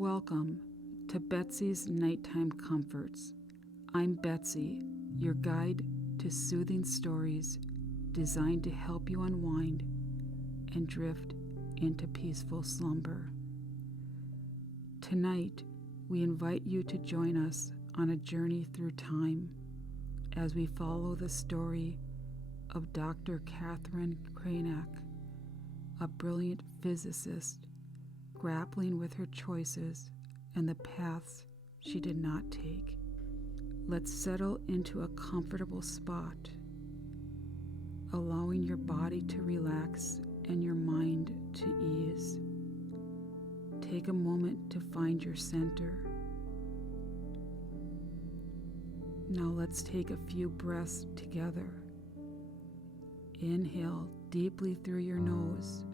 Welcome to Betsy's Nighttime Comforts. I'm Betsy, your guide to soothing stories designed to help you unwind and drift into peaceful slumber. Tonight, we invite you to join us on a journey through time as we follow the story of Dr. Katherine Kraynak, a brilliant physicist grappling with her choices and the paths she did not take. Let's settle into a comfortable spot, allowing your body to relax and your mind to ease. Take a moment to find your center. Now let's take a few breaths together. Inhale deeply through your nose,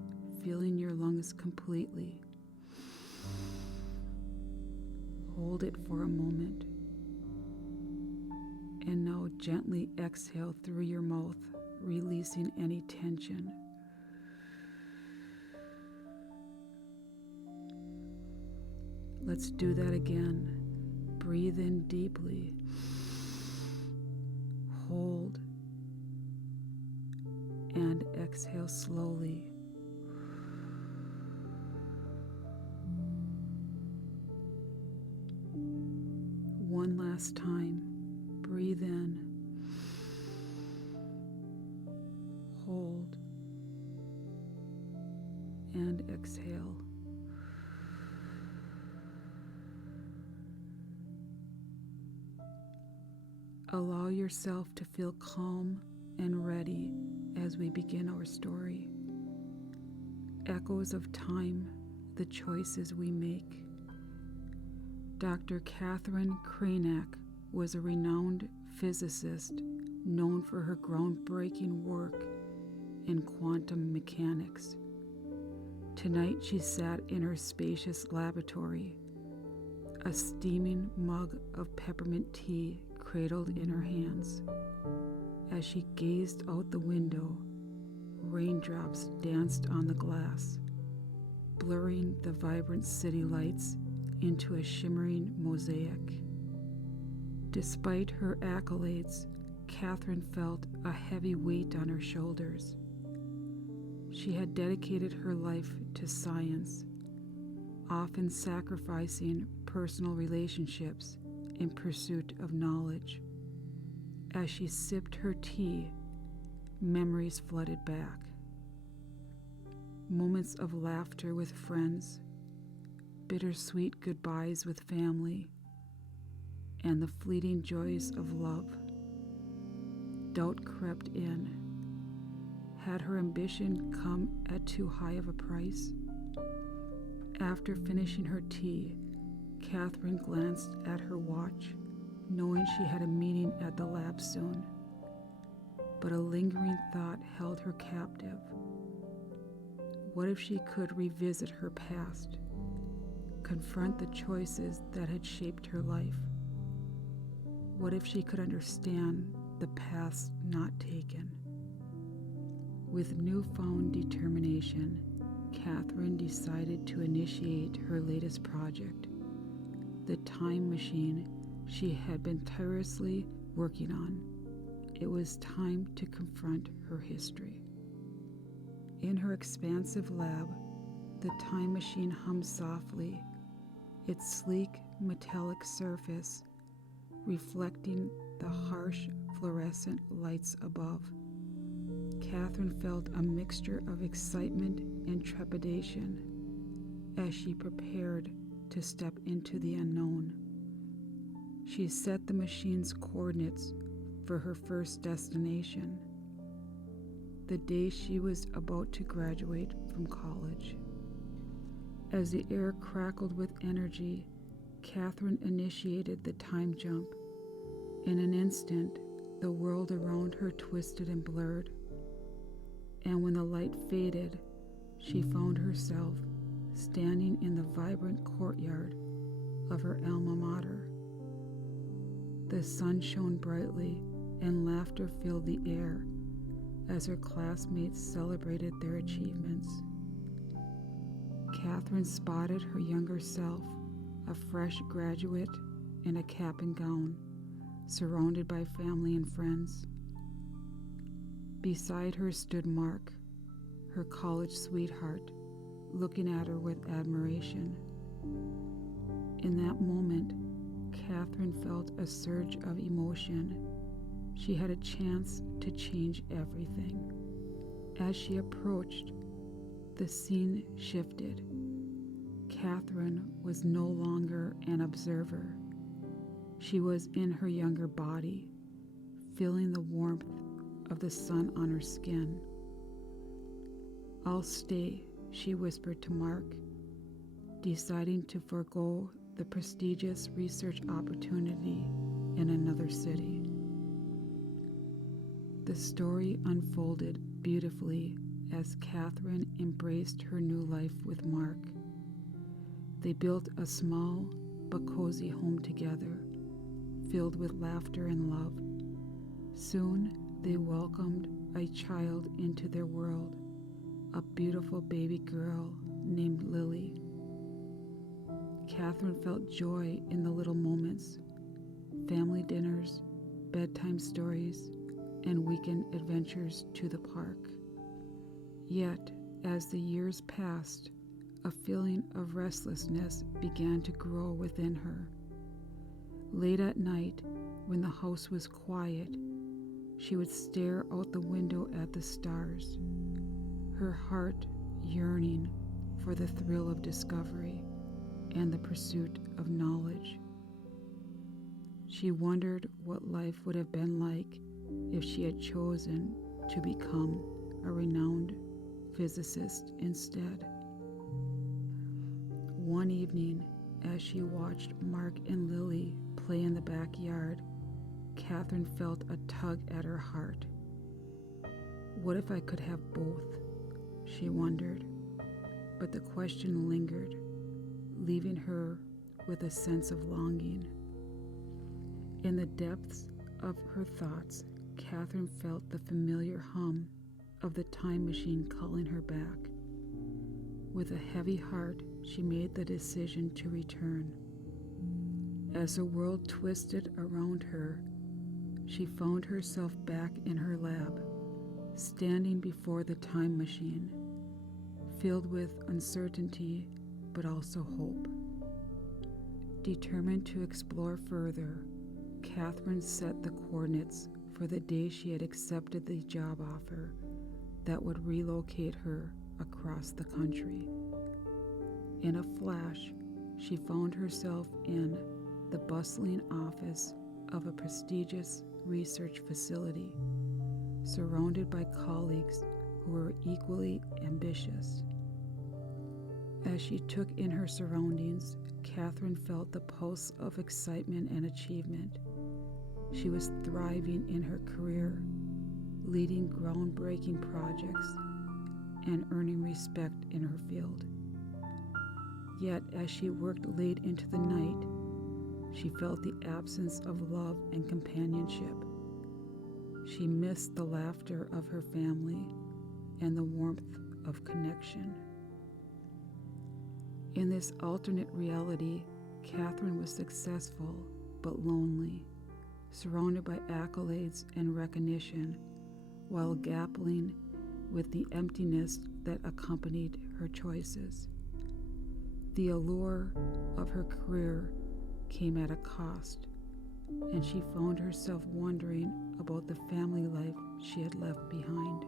filling your lungs completely. Hold it for a moment. And now gently exhale through your mouth, releasing any tension. Let's do that again. Breathe in deeply. Hold. And exhale slowly. One last time. Breathe in. Hold. And exhale. Allow yourself to feel calm and ready as we begin our story. Echoes of time, the choices we make. Dr. Katherine Kraynak was a renowned physicist known for her groundbreaking work in quantum mechanics. Tonight she sat in her spacious laboratory, a steaming mug of peppermint tea cradled in her hands. As she gazed out the window, raindrops danced on the glass, blurring the vibrant city lights into a shimmering mosaic. Despite her accolades, Katherine felt a heavy weight on her shoulders. She had dedicated her life to science, often sacrificing personal relationships in pursuit of knowledge. As she sipped her tea, memories flooded back. Moments of laughter with friends, bittersweet goodbyes with family, and the fleeting joys of love. Doubt crept in. Had her ambition come at too high of a price? After finishing her tea, Katherine glanced at her watch, knowing she had a meeting at the lab soon. But a lingering thought held her captive. What if she could revisit her past, confront the choices that had shaped her life? What if she could understand the paths not taken? With newfound determination, Katherine decided to initiate her latest project, the time machine she had been tirelessly working on. It was time to confront her history. In her expansive lab, the time machine hummed softly, its sleek metallic surface reflecting the harsh fluorescent lights above. Katherine felt a mixture of excitement and trepidation as she prepared to step into the unknown. She set the machine's coordinates for her first destination, the day she was about to graduate from college. As the air crackled with energy, Katherine initiated the time jump. In an instant, the world around her twisted and blurred, and when the light faded, she found herself standing in the vibrant courtyard of her alma mater. The sun shone brightly and laughter filled the air as her classmates celebrated their achievements. Katherine spotted her younger self, a fresh graduate in a cap and gown, surrounded by family and friends. Beside her stood Mark, her college sweetheart, looking at her with admiration. In that moment, Katherine felt a surge of emotion. She had a chance to change everything. As she approached, the scene shifted. Katherine was no longer an observer. She was in her younger body, feeling the warmth of the sun on her skin. "I'll stay," she whispered to Mark, deciding to forego the prestigious research opportunity in another city. The story unfolded beautifully as Katherine embraced her new life with Mark. They built a small but cozy home together, filled with laughter and love. Soon they welcomed a child into their world, a beautiful baby girl named Lily. Katherine felt joy in the little moments: family dinners, bedtime stories, and weekend adventures to the park. Yet, as the years passed, a feeling of restlessness began to grow within her. Late at night, when the house was quiet, she would stare out the window at the stars, her heart yearning for the thrill of discovery and the pursuit of knowledge. She wondered what life would have been like if she had chosen to become a renowned physicist instead. One evening, as she watched Mark and Lily play in the backyard, Katherine felt a tug at her heart. What if I could have both? She wondered, but the question lingered, leaving her with a sense of longing. In the depths of her thoughts, Katherine felt the familiar hum of the time machine calling her back. With a heavy heart, she made the decision to return. As the world twisted around her, she found herself back in her lab, standing before the time machine, filled with uncertainty but also hope. Determined to explore further, Katherine set the coordinates for the day she had accepted the job offer that would relocate her across the country. In a flash, she found herself in the bustling office of a prestigious research facility, surrounded by colleagues who were equally ambitious. As she took in her surroundings, Katherine felt the pulse of excitement and achievement. She was thriving in her career, leading groundbreaking projects and earning respect in her field. Yet, as she worked late into the night, she felt the absence of love and companionship. She missed the laughter of her family and the warmth of connection. In this alternate reality, Katherine was successful but lonely, surrounded by accolades and recognition, while grappling with the emptiness that accompanied her choices. The allure of her career came at a cost, and she found herself wondering about the family life she had left behind.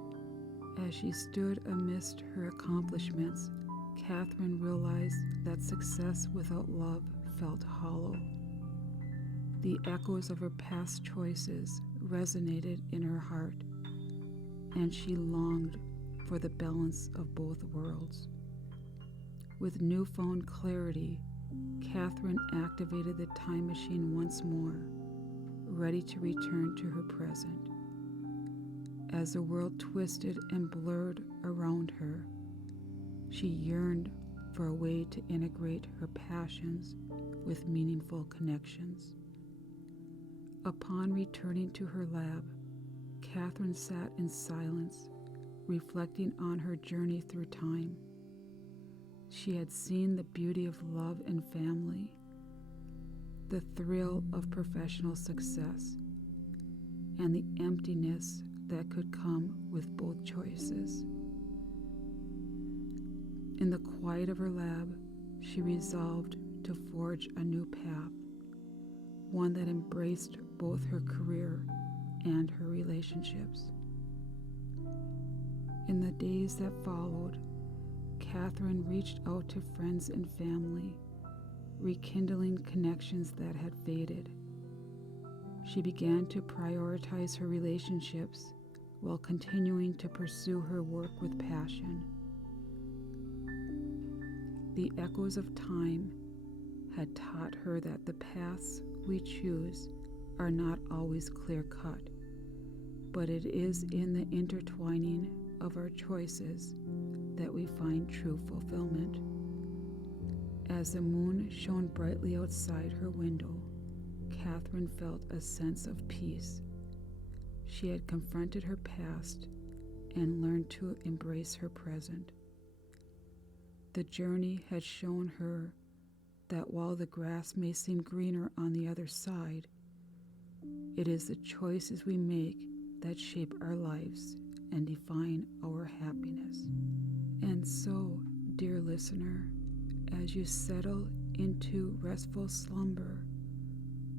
As she stood amidst her accomplishments, Katherine realized that success without love felt hollow. The echoes of her past choices resonated in her heart, and she longed for the balance of both worlds. With newfound clarity, Katherine activated the time machine once more, ready to return to her present. As the world twisted and blurred around her, she yearned for a way to integrate her passions with meaningful connections. Upon returning to her lab, Katherine sat in silence, reflecting on her journey through time. She had seen the beauty of love and family, the thrill of professional success, and the emptiness that could come with both choices. In the quiet of her lab, she resolved to forge a new path, one that embraced both her career and her relationships. In the days that followed, Katherine reached out to friends and family, rekindling connections that had faded. She began to prioritize her relationships while continuing to pursue her work with passion. The echoes of time had taught her that the paths we choose are not always clear-cut, but it is in the intertwining of our choices that we find true fulfillment. As the moon shone brightly outside her window, Katherine felt a sense of peace. She had confronted her past and learned to embrace her present. The journey had shown her that while the grass may seem greener on the other side, it is the choices we make that shape our lives and define our happiness. And so, dear listener, as you settle into restful slumber,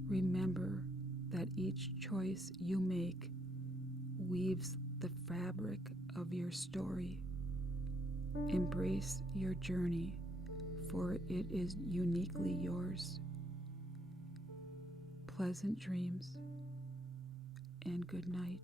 remember that each choice you make weaves the fabric of your story. Embrace your journey, for it is uniquely yours. Pleasant dreams and good night.